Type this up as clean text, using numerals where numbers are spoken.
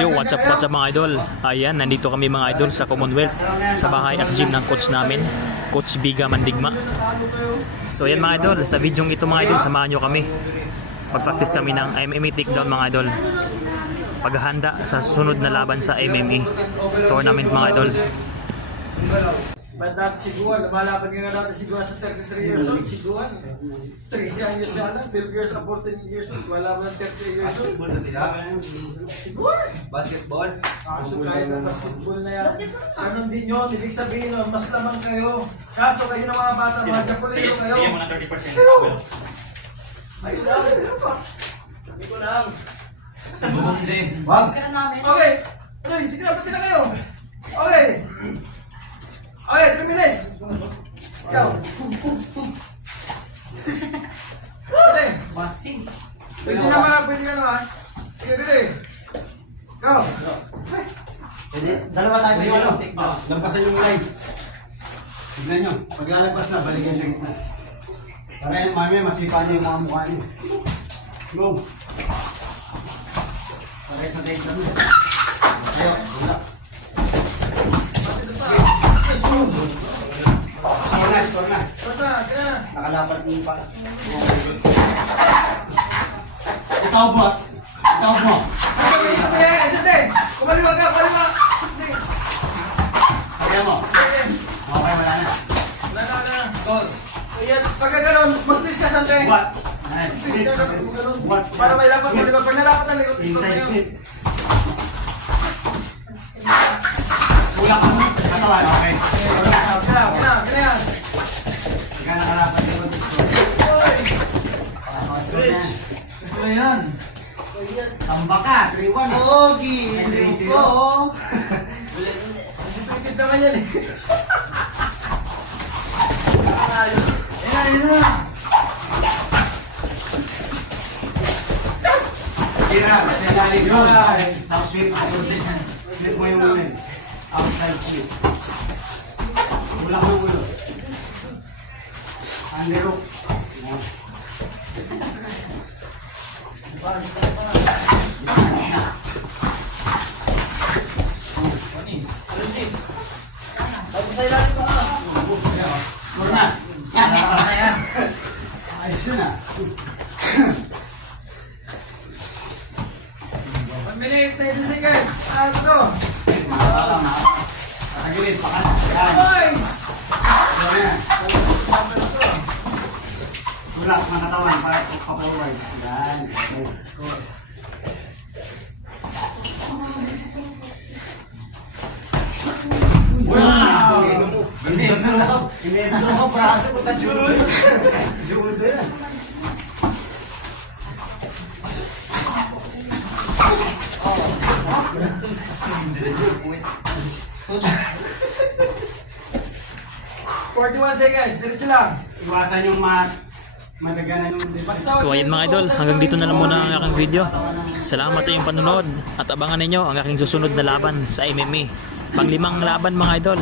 Yo, what's up mga idol? Ayan, nandito kami mga idol sa Commonwealth, sa bahay at gym ng coach namin, Coach Biga Mandigma. So ayan mga idol, sa video ito mga idol, samahan nyo kami. Pag-practice kami ng MMA takedown mga idol. Paghahanda sa sunod na laban sa MMA tournament mga idol. Dati si Guan, lumalaban nga dati si Guan sa 33 years old, si Guan. 13 anyos siya na, 12 years and 14 years old, wala mo ng 30 years old. Basketball na sila? Si Guan! Basketball? Kaso kaya ng basketball na yan. Anong din yun? Ibig sabihin nun, mas lamang kayo. Kaso kayo ng mga bata, mga kapulero kayo. Bigyan mo ng 30% power. Ayos na, ano pa? Sabi ko lang. Sa buong din. Wag! Okay! Ano yun? Sige na, pati na kayo. Okay! Okay, 2 minutes. Ikaw. Okay. Pwede na mga, pwede ka na ha. Sige, pwede. Ikaw. Pwede, dalawa tayo kayo ano? Lampasan yung line. Tignan nyo, pag lalagpas na, balikin sa gitna. Para yung mami, masipa niyo yung mga mukha niyo. Go! Para sa take down. Ayaw, wala. Score na. Basta, kaya. Nakalapat niyo pa. Itaw mo. Itaw mo. Sabi ko kaya, sante. Kumaliwa ka, kumaliwa. Sante. Sabihan mo. Okay. Okay, wala na. Wala na. Score. Ayan, pagka gano'n, mag-please ka, sante. What? Please ka, ganun. What? Para may lapat mo likod. Pag nalapat na likod. Inside split. Kulang ka mo. Katawan, okay. Kaya. Ika nakalapat yung Rich. Ito yan. Tamba ka, 3-1. Ogi. 3-0. Pipid naman yan eh. Yan na. Kira, kasi lalim yun. South sweep. Flip mo yung legs. Outside sweep. Ulang ng ulo. Underhook. Score na. Ayos yun ah. 1 minute, 30 seconds. Ano? Nakagilid, pakat. Yan. Boys! Score na. Tulak, mga katawan, pa-forward. Yan. Okay. Score. Wow! Inedso ko, braso ko na Jude. Jude yan. seconds, diretso lang. Iwasan yung madaganan yung basta. So ayan mga idol, hanggang dito na lang muna ang aking video. Salamat sa iyong panonood at abangan ninyo ang aking susunod na laban sa MMA. Pang-5 laban mga idol.